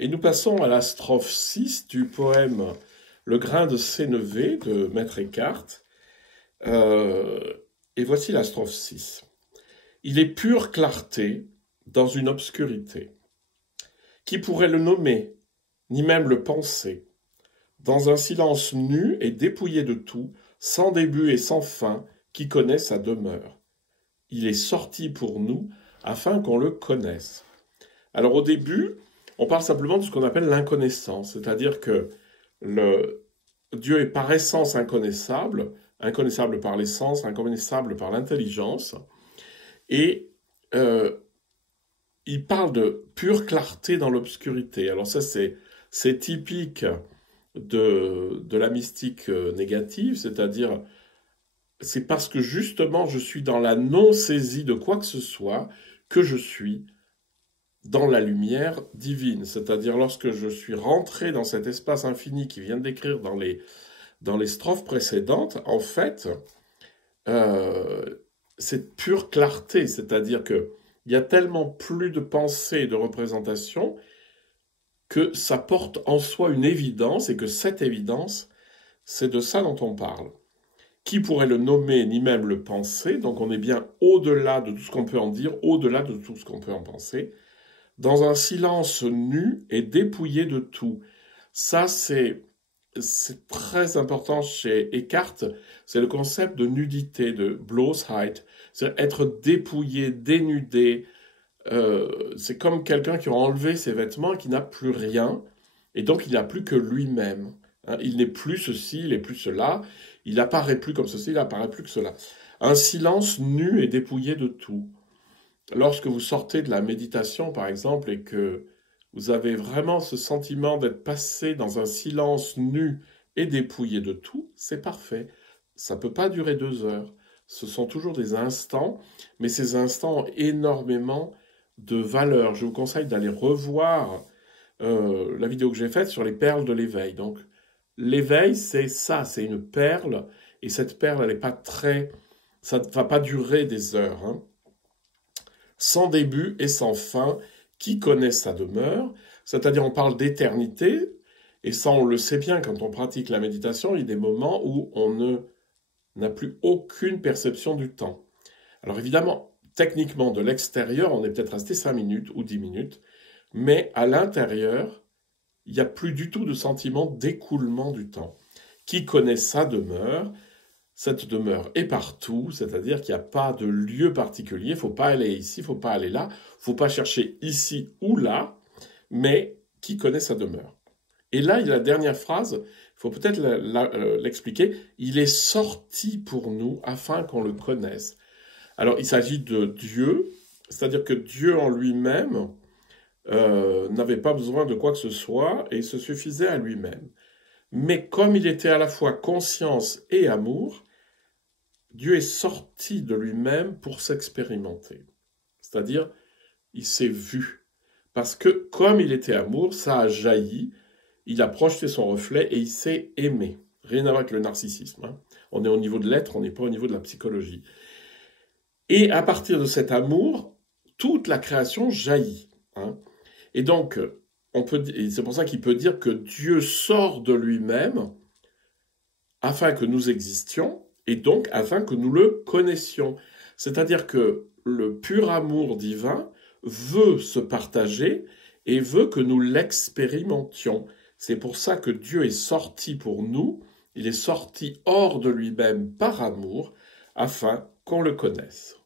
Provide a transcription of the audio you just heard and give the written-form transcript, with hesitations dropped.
Et nous passons à la strophe 6 du poème Le grain de Sénévé de Maître Eckhart. Et voici la strophe 6. Il est pure clarté dans une obscurité. Qui pourrait le nommer, ni même le penser, dans un silence nu et dépouillé de tout, sans début et sans fin, qui connaît sa demeure. Il est sorti pour nous afin qu'on le connaisse. Alors au début, on parle simplement de ce qu'on appelle l'inconnaissance, c'est-à-dire que Dieu est par essence inconnaissable, inconnaissable par l'essence, inconnaissable par l'intelligence, et il parle de pure clarté dans l'obscurité. Alors ça, c'est typique de la mystique négative, c'est-à-dire c'est parce que justement je suis dans la non-saisie de quoi que ce soit que je suis dans la lumière divine, c'est-à-dire lorsque je suis rentré dans cet espace infini qui vient de décrire dans les strophes précédentes, en fait, c'est pure clarté, c'est-à-dire que il y a tellement plus de pensée et de représentation que ça porte en soi une évidence et que cette évidence, c'est de ça dont on parle. Qui pourrait le nommer ni même le penser, donc on est bien au-delà de tout ce qu'on peut en dire, au-delà de tout ce qu'on peut en penser, dans un silence nu et dépouillé de tout. Ça, c'est très important chez Eckhart, c'est le concept de nudité, de Bloßheit, c'est être dépouillé, dénudé. C'est comme quelqu'un qui a enlevé ses vêtements et qui n'a plus rien, et donc il n'a plus que lui-même. Hein, il n'est plus ceci, il n'est plus cela, il n'apparaît plus comme ceci, il n'apparaît plus que cela. Un silence nu et dépouillé de tout. Lorsque vous sortez de la méditation, par exemple, et que vous avez vraiment ce sentiment d'être passé dans un silence nu et dépouillé de tout, c'est parfait. Ça ne peut pas durer 2 heures. Ce sont toujours des instants, mais ces instants ont énormément de valeur. Je vous conseille d'aller revoir la vidéo que j'ai faite sur les perles de l'éveil. Donc, l'éveil, c'est ça, c'est une perle, et cette perle, elle n'est pas très... ça ne va pas durer des heures, hein. Sans début et sans fin, qui connaît sa demeure, c'est-à-dire on parle d'éternité, et ça on le sait bien quand on pratique la méditation, il y a des moments où on n'a plus aucune perception du temps. Alors évidemment, techniquement de l'extérieur, on est peut-être resté 5 minutes ou 10 minutes, mais à l'intérieur, il n'y a plus du tout de sentiment d'écoulement du temps. Qui connaît sa demeure, cette demeure est partout, c'est-à-dire qu'il n'y a pas de lieu particulier, il ne faut pas aller ici, il ne faut pas aller là, il ne faut pas chercher ici ou là, mais qui connaît sa demeure. Et là, il y a la dernière phrase, il faut peut-être l'expliquer, il est sorti pour nous afin qu'on le connaisse. Alors, il s'agit de Dieu, c'est-à-dire que Dieu en lui-même n'avait pas besoin de quoi que ce soit et se suffisait à lui-même. Mais comme il était à la fois conscience et amour, Dieu est sorti de lui-même pour s'expérimenter. C'est-à-dire, il s'est vu. Parce que comme il était amour, ça a jailli, il a projeté son reflet et il s'est aimé. Rien à voir avec le narcissisme, hein. On est au niveau de l'être, on n'est pas au niveau de la psychologie. Et à partir de cet amour, toute la création jaillit, hein. Et donc, c'est pour ça qu'il peut dire que Dieu sort de lui-même afin que nous existions, et donc afin que nous le connaissions. C'est-à-dire que le pur amour divin veut se partager et veut que nous l'expérimentions. C'est pour ça que Dieu est sorti pour nous, il est sorti hors de lui-même par amour, afin qu'on le connaisse.